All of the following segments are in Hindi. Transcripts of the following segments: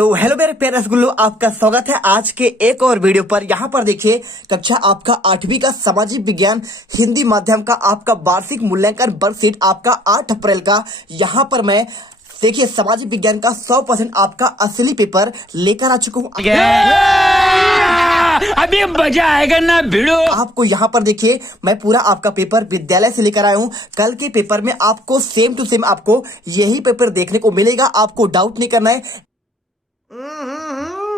तो हेलो मेरे प्यारे रसगुल्लो, आपका स्वागत है आज के एक और वीडियो पर। यहाँ पर देखिए कक्षा आपका 8वीं का सामाजिक विज्ञान हिंदी माध्यम का आपका वार्षिक मूल्यांकन वर्कशीट आपका 8 अप्रैल का। यहाँ पर मैं देखिए सामाजिक विज्ञान का 100% आपका असली पेपर लेकर आ चुका हूँ। अभी मजा आएगा ना भिड़ो। आपको यहाँ पर देखिए मैं पूरा आपका पेपर विद्यालय से लेकर आया हूँ। कल के पेपर में आपको सेम टू सेम आपको यही पेपर देखने को मिलेगा, आपको डाउट नहीं करना है।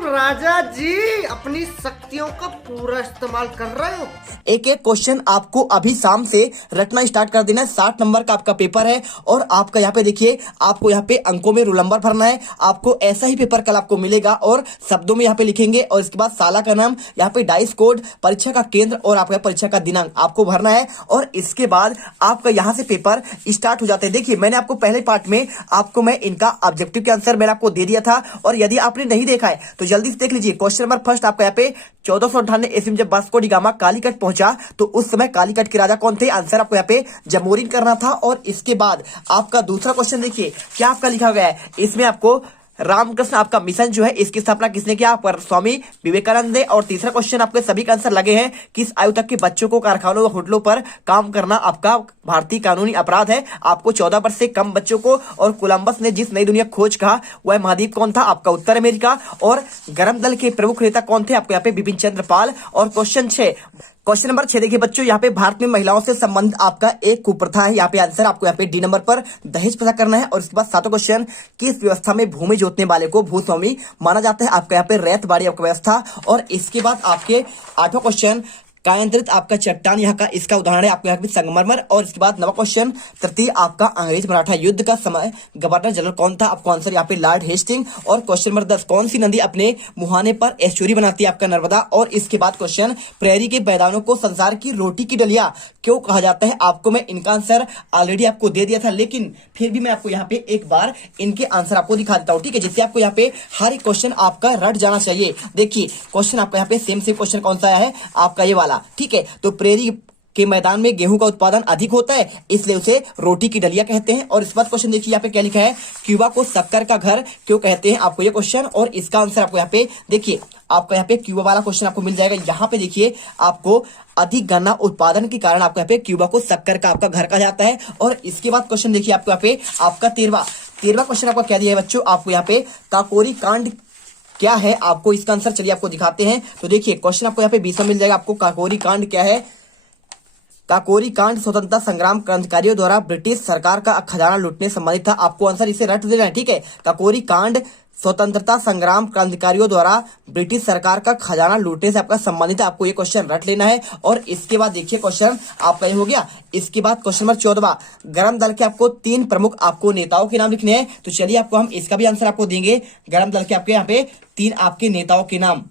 राजा जी अपनी शक्तियों का पूरा इस्तेमाल कर रहे हो। एक एक क्वेश्चन आपको अभी शाम से रटना स्टार्ट कर देना है। 60 नंबर का आपका पेपर है और आपका यहाँ पे देखिए आपको यहाँ पे अंकों में रोल नंबर भरना है। आपको ऐसा ही पेपर कल आपको मिलेगा और शब्दों में यहाँ पे लिखेंगे और इसके बाद साला का नाम, यहाँ पे डाइस कोड, परीक्षा का केंद्र और आपका परीक्षा का दिनांक आपको भरना है और इसके बाद आपका यहाँ से पेपर स्टार्ट हो जाते हैं। देखिए मैंने आपको पहले पार्ट में आपको मैं इनका ऑब्जेक्टिव के आंसर मैंने आपको दे दिया था और यदि आपने नहीं देखा है तो जल्दी से देख लीजिए। क्वेश्चन नंबर फर्स्ट आपका यहाँ पे 1498 ईस्वी में जब वास्को डी गामा कालीकट पहुंचा तो उस समय कालीकट के राजा कौन थे? आंसर आपको यहाँ पे जमोरिन करना था। और इसके बाद आपका दूसरा क्वेश्चन देखिए क्या आपका लिखा गया है। इसमें आपको रामकृष्ण आपका मिशन जो है इसकी स्थापना किसने किया? पर स्वामी विवेकानंद ने। और तीसरा क्वेश्चन आपके सभी का आंसर लगे हैं, किस आयु तक के बच्चों को कारखानों व होटलों पर काम करना आपका भारतीय कानूनी अपराध है? आपको 14 वर्ष से कम बच्चों को। और कोलंबस ने जिस नई दुनिया खोज कहा वह महाद्वीप कौन था? आपका उत्तर अमेरिका। और गर्म दल के प्रमुख नेता कौन थे? आपको यहाँ पे बिपिन चंद्र पाल। और क्वेश्चन नंबर 6 देखिए बच्चों, यहाँ पे भारत में महिलाओं से संबंधित आपका एक कुप्रथा है। यहाँ पे आंसर आपको यहाँ पे डी नंबर पर दहेज प्रथा करना है। और इसके बाद 7वां क्वेश्चन, किस व्यवस्था में भूमि जोतने वाले को भूस्वामी माना जाता है? आपका यहाँ पे रैत बाड़ी आपका व्यवस्था। और इसके बाद आपके 8वां क्वेश्चन, कायांतरित आपका चट्टान यहाँ का इसका उदाहरण है आपको यहाँ पे संगमरमर। और इसके बाद 9वां क्वेश्चन, तृतीय आपका अंग्रेज मराठा युद्ध का समय गवर्नर जनरल कौन था? आपको आंसर यहाँ पे लॉर्ड हेस्टिंग। और क्वेश्चन नंबर 10, कौन सी नदी अपने मुहाने पर एस्चुरी बनाती है? आपका नर्मदा। और इसके बाद क्वेश्चन, प्रेरी के मैदानों को संसार की रोटी की डलिया क्यों कहा जाता है? आपको मैं इनका आंसर ऑलरेडी आपको दे दिया था, लेकिन फिर भी मैं आपको यहाँ पे एक बार इनके आंसर आपको दिखा देता हूँ, ठीक है, जिससे आपको यहाँ पे हर एक क्वेश्चन आपका रट जाना चाहिए। देखिए क्वेश्चन आपका यहाँ पे सेम क्वेश्चन कौन सा है? आपका ये वाला, ठीक है। तो प्रेरी के मैदान में गेहूं का उत्पादन अधिक होता है इसलिए उसे रोटी की डलिया कहते हैं। और इस बात क्वेश्चन देखिए यहाँ पे क्या लिखा है, क्यूबा को शक्कर का घर क्यों कहते हैं? आपको ये क्वेश्चन और इसका आंसर आपको यहाँ पे देखिए आपका यहाँ पे क्यूबा वाला क्वेश्चन आपको मिल जाएगा। यहाँ पे देखिए आपको अधिक गन्ना उत्पादन के कारण आपको यहाँ पे क्यूबा को शक्कर का आपका घर कहा जाता है। और इसके बाद क्वेश्चन देखिए आपको यहाँ पे आपका 13वां क्वेश्चन आपका क्या दिया है बच्चों? आपको यहाँ पे काकोरी कांड क्या है? आपको इसका आंसर चलिए आपको दिखाते हैं। तो देखिए क्वेश्चन आपको यहाँ पे 20 मिल जाएगा। आपको काकोरी कांड क्या है? काकोरी कांड स्वतंत्रता संग्राम क्रांतिकारियों द्वारा ब्रिटिश सरकार का खजाना लूटने संबंधित था। आपको आंसर इसे रट देना है, ठीक है। काकोरी कांड स्वतंत्रता संग्राम क्रांतिकारियों द्वारा ब्रिटिश सरकार का खजाना लूटने से आपका संबंधित है। आपको ये क्वेश्चन रट लेना है। और इसके बाद देखिए क्वेश्चन आपका ये हो गया। इसके बाद क्वेश्चन नंबर 14, गरम दल के आपको 3 प्रमुख आपको नेताओं के नाम लिखने हैं। तो चलिए आपको हम इसका भी आंसर आपको देंगे। गरम दल के आपके यहाँ पे 3 आपके नेताओं के नाम।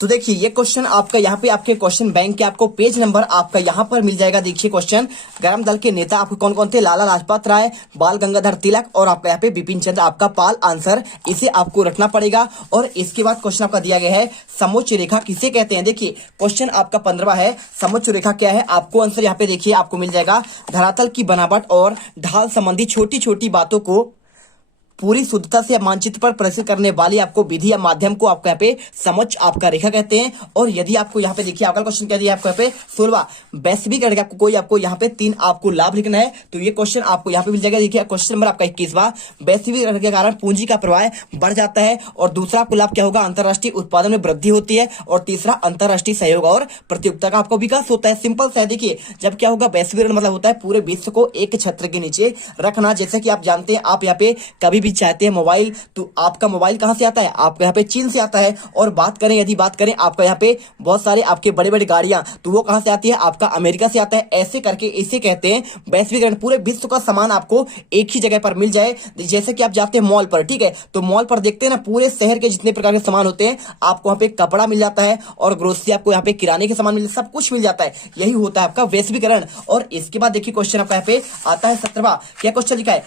तो देखिए ये क्वेश्चन आपका यहाँ पे आपके क्वेश्चन बैंक के आपको पेज नंबर आपका यहाँ पर मिल जाएगा। देखिए क्वेश्चन, गरम दल के नेता आपको कौन कौन थे? लाला लाजपत राय, बाल गंगाधर तिलक और आपका यहाँ पे बिपिन चंद्र आपका पाल। आंसर इसे आपको रखना पड़ेगा। और इसके बाद क्वेश्चन आपका दिया गया है, समोच्च रेखा किसे कहते हैं? देखिए क्वेश्चन आपका 15वां है, समोच्च रेखा क्या है? आपको आंसर यहाँ पे देखिए आपको मिल जाएगा, धरातल की बनावट और ढाल संबंधी छोटी छोटी बातों को पूरी शुद्धता से मानचित्र पर प्रदर्शित करने वाली आपको विधि या माध्यम को आपको यहाँ पे समोच्च आपका रेखा कहते हैं। और यदि आपको यहाँ पे देखिए आपका क्वेश्चन क्या दिया आपको यहाँ पे 16, वैश्वीकरण का कोई आपको यहाँ पे 3 आपको लाभ लिखना है। तो ये क्वेश्चन आपको यहाँ पे मिल जाएगा। देखिए क्वेश्चन नंबर आपका 21वां, वैश्वीकरण के कारण पूंजी का प्रवाह बढ़ जाता है। और दूसरा आपको लाभ क्या होगा? अंतरराष्ट्रीय उत्पादन में वृद्धि होती है। और तीसरा अंतरराष्ट्रीय सहयोग और प्रतियोगिता का आपको विकास होता है। सिंपल सा है। देखिए जब क्या होगा, वैश्वीकरण मतलब होता है पूरे विश्व को एक छत्र के नीचे रखना। जैसे कि आप जानते हैं, आप यहाँ पे कभी भी चाहते हैं मोबाइल, तो आपका मोबाइल कहां से आता है? आपका यहाँ पे चीन से आता है। और यदि बात करें आपका यहाँ पे बहुत सारे आपके बड़े बड़े गाड़ियां, तो वो कहां से आती है? आपका अमेरिका से आता है। ऐसे करके इसे कहते हैं वैश्वीकरण। पूरे विश्व का सामान आपको एक ही जगह पर मिल जाए। जैसे कि आप जाते हैं मॉल पर, ठीक है, तो मॉल पर देखते हैं ना पूरे शहर के जितने प्रकार के सामान होते हैं, आपको वहां पे कपड़ा मिल जाता है और ग्रोसरी आपको यहाँ पे किराने के सामान मिल जाता है, सब कुछ मिल जाता है। यही होता है आपका वैश्वीकरण। और इसके बाद देखिए क्वेश्चन आपका यहाँ पे आता है 17वां। क्या क्वेश्चन लिखा है?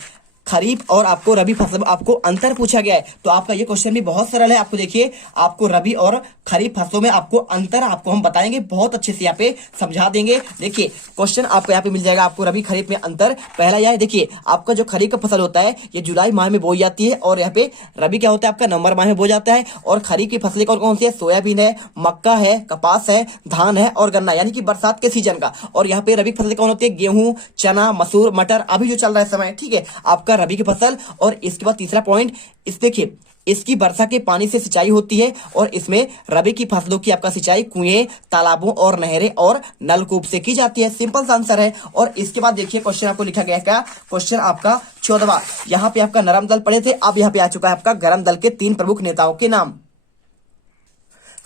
खरीफ और आपको रबी फसल में आपको अंतर पूछा गया है। तो आपका ये क्वेश्चन भी बहुत सरल है। आपको देखिए, आपको रबी और खरीफ फसलों में आपको अंतर आपको हम बताएंगे, बहुत अच्छे से यहाँ पे समझा देंगे। देखिए क्वेश्चन आपको यहाँ पे मिल जाएगा, आपको रबी खरीफ में अंतर। पहला यह है, देखिए आपका जो खरीफ का फसल होता है ये जुलाई माह में बोई जाती है, और यहाँ पे रबी क्या होता है आपका नवंबर माह में बोया जाता है। और खरीफ की फसलें कौन कौन सी है, सोयाबीन है, मक्का है, कपास है, धान है और गन्ना, यानी कि बरसात के सीजन का। और यहाँ पे रबी की फसलें कौन होती है, गेहूं, चना, मसूर, मटर, अभी जो चल रहा है समय, ठीक है, आपका रबी की फसल। और इसके बाद तीसरा पॉइंट, इस देखिए इसकी वर्षा के पानी से सिंचाई होती है, और इसमें रबी की फसलों की आपका सिंचाई कुएं, तालाबों और नहरें और नलकूप से की जाती है। सिंपल सा आंसर है। और इसके बाद देखिए क्वेश्चन आपको लिखा गया है क्या, क्वेश्चन आपका 14वां। यहाँ पे आपका नरम दल पढ़े थे, अब यहाँ पे आ चुका है आपका गरम दल के 3 प्रमुख नेताओं के नाम।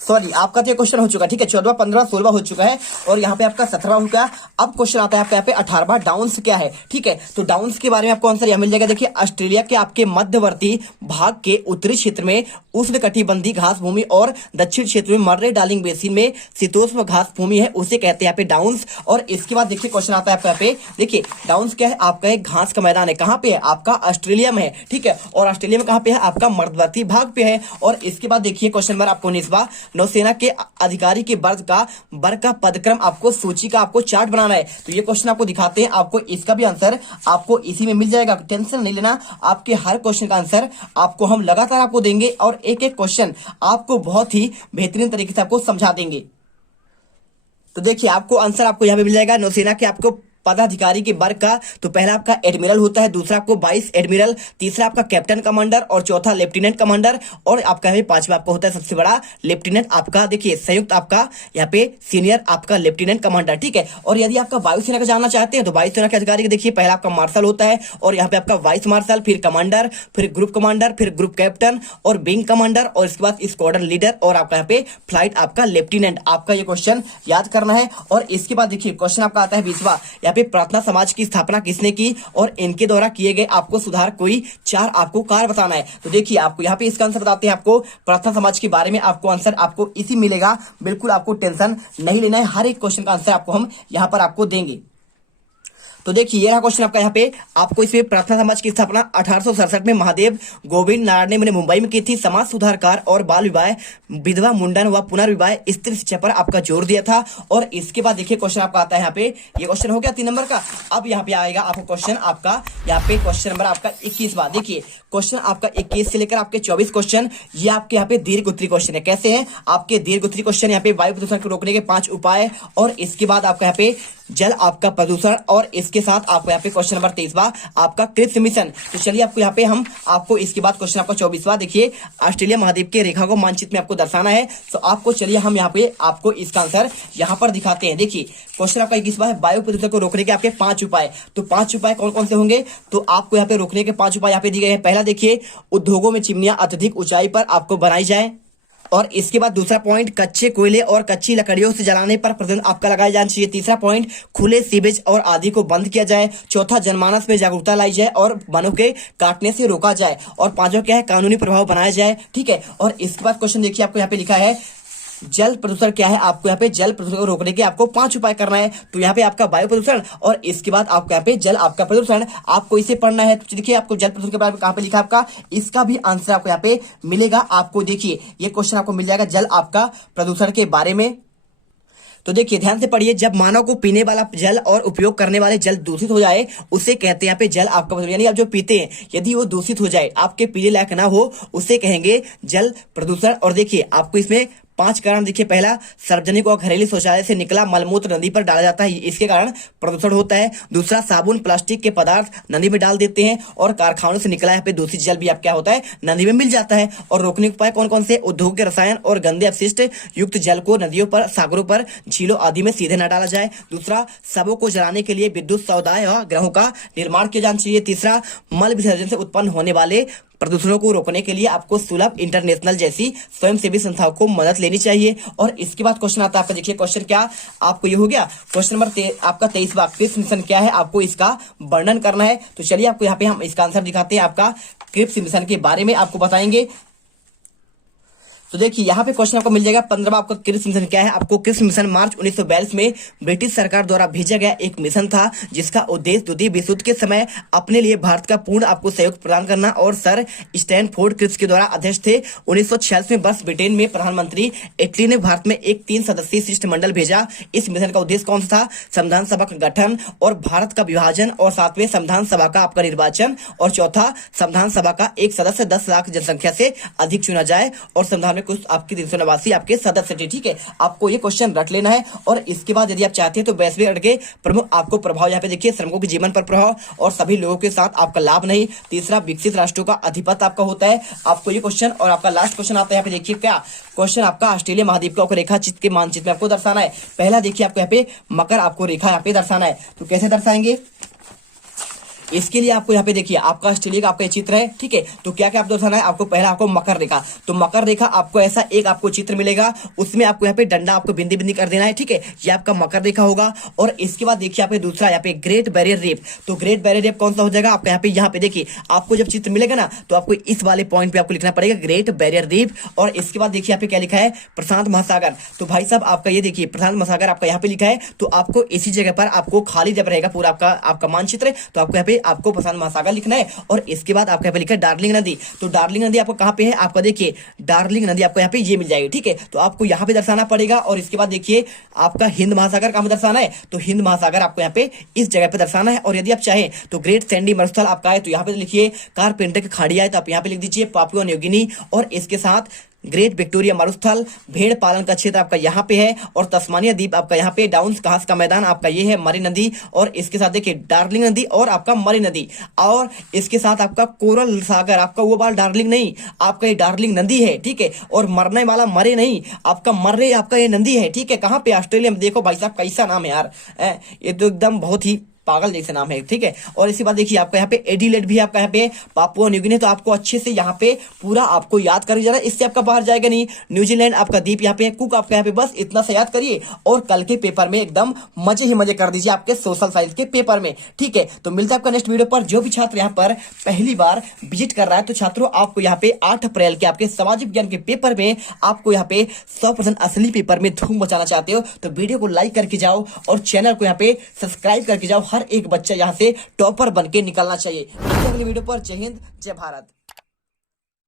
सॉरी, आपका तो क्वेश्चन हो चुका है, ठीक है, 14वां, 15वां, 16वां हो चुका है, और यहाँ पे आपका 17वां हो गया। अब क्वेश्चन आता है आपका यहाँ पे 18वां, डाउन्स क्या है, ठीक है। तो डाउन्स के बारे में आपको आंसर यहाँ मिल जाएगा। देखिए ऑस्ट्रेलिया के आपके मध्यवर्ती भाग के उत्तरी क्षेत्र में उष्णकटिबंधीय घास भूमि और दक्षिण क्षेत्र में मर्रे डार्लिंग बेसिन में शीतोष्ण घास भूमि है, उसे कहते हैं यहाँ पे डाउन्स। और इसके बाद देखिए क्वेश्चन आता है आपका यहाँ पे, देखिए डाउन्स क्या है, आपका एक घास का मैदान है, कहाँ पे है, आपका ऑस्ट्रेलिया में है, ठीक है। और ऑस्ट्रेलिया में कहाँ पे है, आपका मध्यवर्ती भाग पे है। और इसके बाद देखिए क्वेश्चन नंबर आपको 19वां, नौसेना के अधिकारी के वर्ग का पदक्रम आपको सूची का आपको चार्ट बनाना है। तो ये क्वेश्चन आपको दिखाते हैं, आपको इसका भी आंसर आपको इसी में मिल जाएगा, टेंशन नहीं लेना। आपके हर क्वेश्चन का आंसर आपको हम लगातार आपको देंगे, और एक एक क्वेश्चन आपको बहुत ही बेहतरीन तरीके से आपको समझा देंगे। तो देखिए आपको आंसर आपको यहाँ पे मिल जाएगा, नौसेना के आपको पदाधिकारी के वर्ग का। तो पहला आपका एडमिरल होता है, दूसरा आपको वाइस एडमिरल, तीसरा आपका कैप्टन कमांडर, और चौथा लेफ्टिनेंट कमांडर, और आपका पांचवा आपका होता है सबसे बड़ा लेफ्टिनेंट आपका, देखिए संयुक्त आपका यहाँ पे सीनियर आपका लेफ्टिनेंट कमांडर, ठीक है। और यदि आपका वायुसेना का जानना चाहते हैं तो वायुसेना के अधिकारी के देखिए पहला आपका मार्शल होता है, और यहाँ पे आपका वाइस मार्शल, फिर कमांडर, फिर ग्रुप कमांडर, फिर ग्रुप कैप्टन और विंग कमांडर, और इसके बाद स्क्वाड्रन लीडर, और आपका यहाँ पे फ्लाइट आपका लेफ्टिनेंट। आपका ये क्वेश्चन याद करना है। और इसके बाद देखिए क्वेश्चन आपका आता है 20वां, यहाँ पे प्रार्थना समाज की स्थापना किसने की, और इनके द्वारा किए गए आपको सुधार कोई 4 आपको कार्य बताना है। तो देखिए आपको यहाँ पे इसका आंसर बताते हैं, आपको प्रार्थना समाज के बारे में आपको आंसर आपको इसी मिलेगा, बिल्कुल आपको टेंशन नहीं लेना है, हर एक क्वेश्चन का आंसर आपको हम यहाँ पर आपको देंगे। तो देखिए ये रहा क्वेश्चन आपका, यहाँ पे आपको इसमें प्रार्थना समाज की स्थापना 1867 में महादेव गोविंद नारायण ने मुंबई में की थी। समाज सुधारकार और बाल विवाह, विधवा मुंडन व पुनर्विवाह, स्त्री शिक्षा पर आपका जोर दिया था। और इसके बाद देखिए क्वेश्चन आपका आता है यहाँ पे, ये क्वेश्चन हो गया 3 नंबर का। अब यहाँ पे आएगा आपको क्वेश्चन आपका यहाँ पे क्वेश्चन नंबर आपका 21वां। देखिए क्वेश्चन आपका 21 से लेकर आपके 24 क्वेश्चन ये आपके यहाँ पे दीर्घ उत्तरी क्वेश्चन है। कैसे है आपके दीर्घ उत्तरी क्वेश्चन, यहाँ पे वायु प्रदूषण को रोकने के 5 उपाय, और इसके बाद आपका यहाँ पे जल आपका प्रदूषण, और इसके साथ आपको यहाँ पे क्वेश्चन नंबर 23वां आपका क्रिप्स मिशन। तो चलिए आपको यहाँ पे हम आपको इसके बाद क्वेश्चन आपका 24वां, देखिए ऑस्ट्रेलिया महाद्वीप के रेखा को मानचित्र में आपको दर्शाना है। तो आपको चलिए हम यहाँ पे आपको इसका आंसर यहाँ पर दिखाते हैं। देखिए क्वेश्चन आपका 21वां है, वायु प्रदूषण को रोकने के आपके 5 उपाय। तो 5 उपाय कौन कौन से होंगे, तो आपको यहाँ पे रोकने के 5 उपाय यहाँ पे दिए गए हैं। पहला देखिए, उद्योगों में चिमनियां अत्यधिक ऊंचाई पर आपको बनाई जाए, और इसके बाद दूसरा पॉइंट, कच्चे कोयले और कच्ची लकड़ियों से जलाने पर प्रतिबंध आपका लगाया जाना चाहिए। तीसरा पॉइंट, खुले सीवेज और आदि को बंद किया जाए। चौथा, जनमानस में जागरूकता लाई जाए और वनों के काटने से रोका जाए। और पांचवा क्या है, कानूनी प्रभाव बनाया जाए, ठीक है। और इसके बाद क्वेश्चन देखिए आपको यहाँ पे लिखा है, जल प्रदूषण क्या है, आपको यहाँ पे जल प्रदूषण को रोकने के आपको 5 उपाय करना है। तो यहाँ पे आपका वायु प्रदूषण, और इसके बाद आपको यहाँ पे जल आपका प्रदूषण, आपको इसे पढ़ना है। तो देखिए आपको जल प्रदूषण के बारे में कहाँ पे लिखा आपका, इसका भी आंसर आपको यहाँ पे मिलेगा। आपको देखिए ये क्वेश्चन आपको मिल जाएगा जल आपका प्रदूषण के बारे में। तो देखिए ध्यान से पढ़िए, जब मानव को पीने वाला जल और उपयोग करने वाले जल दूषित हो जाए उसे कहते हैं यहाँ पे जल आपका प्रदूषण, यानी आप जो पीते हैं यदि वो दूषित हो जाए, आपके पीने लायक ना हो, उसे कहेंगे जल प्रदूषण। और देखिए आपको इसमें 5 कारण देखिए, पहला, सार्वजनिक और घरेलू शौचालय से निकला मलमूत्र नदी पर डाला जाता है, इसके कारण प्रदूषण होता है। दूसरा, साबुन प्लास्टिक के पदार्थ नदी में डाल देते हैं, और कारखानों से निकला यहाँ पे दूषित जल भी आप क्या होता है नदी में मिल जाता है। और रोकने के उपाय कौन कौन से, उद्योग के रसायन और गंदे अपशिष्ट युक्त जल को नदियों पर, सागरों पर, झीलों आदि में सीधे न डाला जाए। दूसरा, शवों को जलाने के लिए विद्युत समुदाय और ग्रहों का निर्माण किया जाना चाहिए। तीसरा, मल विसर्जन से उत्पन्न होने वाले प्रदूषणों को रोकने के लिए आपको सुलभ इंटरनेशनल जैसी स्वयंसेवी संस्थाओं को मदद लेनी चाहिए। और इसके बाद क्वेश्चन आता है आपका, देखिए क्वेश्चन क्या आपको ये हो गया, क्वेश्चन नंबर आपका 23वां, क्रिप्स मिशन क्या है, आपको इसका वर्णन करना है। तो चलिए आपको यहाँ पे हम इसका आंसर दिखाते हैं, आपका क्रिप्स मिशन के बारे में आपको बताएंगे। तो देखिए यहाँ पे क्वेश्चन आपको मिल जाएगा 15वां आपका क्रिस मिशन क्या है। आपको क्रिस मिशन मार्च 1942 में ब्रिटिश सरकार द्वारा भेजा गया एक मिशन था, जिसका उद्देश्य द्वितीय विश्व युद्ध के समय अपने लिए भारत का पूर्ण आपको सहयोग प्रदान करना और सर स्टैनफोर्ड क्रिप्स के द्वारा अध्यक्ष थे। 1946 में वर्ष ब्रिटेन में प्रधानमंत्री इटली ने भारत में एक 3 सदस्यीय शिष्टमंडल भेजा। इस मिशन का उद्देश्य कौन सा था? संविधान सभा का गठन और भारत का विभाजन, और 7वें संविधान सभा का आपका निर्वाचन, और चौथा संविधान सभा का एक सदस्य 10 लाख जनसंख्या से अधिक चुना जाए, और संविधान में कुछ आपकी 389 आपके सदस्य थे। ठीक है, आपको ये क्वेश्चन रट लेना है। और इसके बाद यदि आप चाहते हैं तो वैश्विक अर्थ के प्रमुख आपको प्रभाव यहाँ पे देखिए, श्रमिकों के जीवन पर प्रभाव और सभी लोगों के साथ आपका लाभ नहीं। तीसरा, विकसित राष्ट्रों का अधिपत्य आपका होता है। आपको ये क्वेश्चन, और आपका लास्ट क्वेश्चन आता है यहाँ पे देखिए क्या क्वेश्चन आपका ऑस्ट्रेलिया महाद्वीप का रेखा चित्र के मानचित्र में आपको दर्शाना है। पहला देखिए आपको यहाँ पे मकर आपको रेखा यहाँ पे दर्शाना है। तो कैसे दर्शाएंगे? इसके लिए आपको यहाँ पे देखिए आपका ऑस्ट्रेलिया का आपका चित्र है। ठीक है, तो क्या क्या आपको दर्शाना है? आपको पहला आपको मकर रेखा, तो मकर रेखा आपको ऐसा एक आपको चित्र मिलेगा, उसमें आपको यहाँ पे डंडा आपको बिंदी बिंदी कर देना है। ठीक है, ये आपका मकर रेखा होगा। और इसके बाद देखिए यहाँ पे दूसरा यहाँ पे ग्रेट बैरियर रीफ, तो ग्रेट बैरियर रीफ कौन सा हो जाएगा आपका? यहाँ पे देखिए आपको जब चित्र मिलेगा ना, तो आपको इस वाले पॉइंट पे आपको लिखना पड़ेगा ग्रेट बैरियर रीफ। और इसके बाद देखिए यहाँ पे क्या लिखा है? प्रशांत महासागर। तो भाई साहब आपका ये देखिए प्रशांत महासागर आपका यहाँ पे लिखा है, तो आपको इसी जगह पर आपको खाली जब रहेगा पूरा आपका मानचित्र, तो आपको यहाँ पे आपको प्रशांत महासागर लिखना है। और इसके बाद आपका यहाँ पे लिखा है डार्लिंग नदी। तो डार्लिंग नदी आपको कहाँ पे है? आपका देखिए डार्लिंग नदी आपको यहाँ पे ये मिल जाएगी। ठीक है, तो आपको यहाँ पे दर्शाना पड़ेगा। और इसके बाद देखिए आपका हिंद महासागर कहाँ पे दर्शाना है? तो हिंद महासागर आपको यहाँ पे इस जगह पे दर्शाना है। और यदि आप चाहें तो ग्रेट सैंडी मरुस्थल आपका है, तो यहाँ पे लिखिए कारपेंटर की खाड़िया है, तो आप यहाँ पे लिख दीजिए पापुआ न्यू गिनी। और इसके साथ ग्रेट विक्टोरिया मरुस्थल, भेड़ पालन का क्षेत्र आपका यहाँ पे है। और तस्मानिया द्वीप आपका यहाँ पे, डाउन्स घास का मैदान आपका ये है, मरी नदी। और इसके साथ देखिए डार्लिंग नदी और आपका मरी नदी। और इसके साथ आपका कोरल सागर, आपका वो बाल डार्लिंग नहीं, आपका ये डार्लिंग नदी है। ठीक है, और मरने वाला मरे नहीं, आपका मर्रे आपका ये नदी है। ठीक है, कहाँ पे? ऑस्ट्रेलिया में। देखो भाई साहब कैसा नाम है यार, ये तो एकदम बहुत ही पागल जैसे नाम है। ठीक है, और इसी बात देखिए आपका यहाँ पे एडिलेड भी आपका यहाँ पे पापुआ न्यू गिनी, तो आपको अच्छे से यहाँ पे पूरा आपको याद कर जाना, इससे आपका बाहर जाएगा नहीं। न्यूजीलैंड आपका द्वीप यहाँ पे, कुक आपका यहाँ पे, बस इतना से याद करिए। और कल के पेपर में एकदम मजे ही मजे कर दीजिए आपके सोशल साइंस के पेपर में। ठीक है, तो मिलता है आपका नेक्स्ट वीडियो पर। जो भी छात्र यहाँ पर पहली बार विजिट कर रहा है, तो छात्रों आपको यहाँ पे 8 अप्रैल के आपके सामाजिक विज्ञान के पेपर में आपको यहाँ पे 100% असली पेपर में धूम मचाना चाहते हो, तो वीडियो को लाइक करके जाओ और चैनल को यहाँ पे सब्सक्राइब करके जाओ। हर एक बच्चा यहाँ से टॉपर बन के निकलना चाहिए। अगली वीडियो पर। जय हिंद, जय भारत।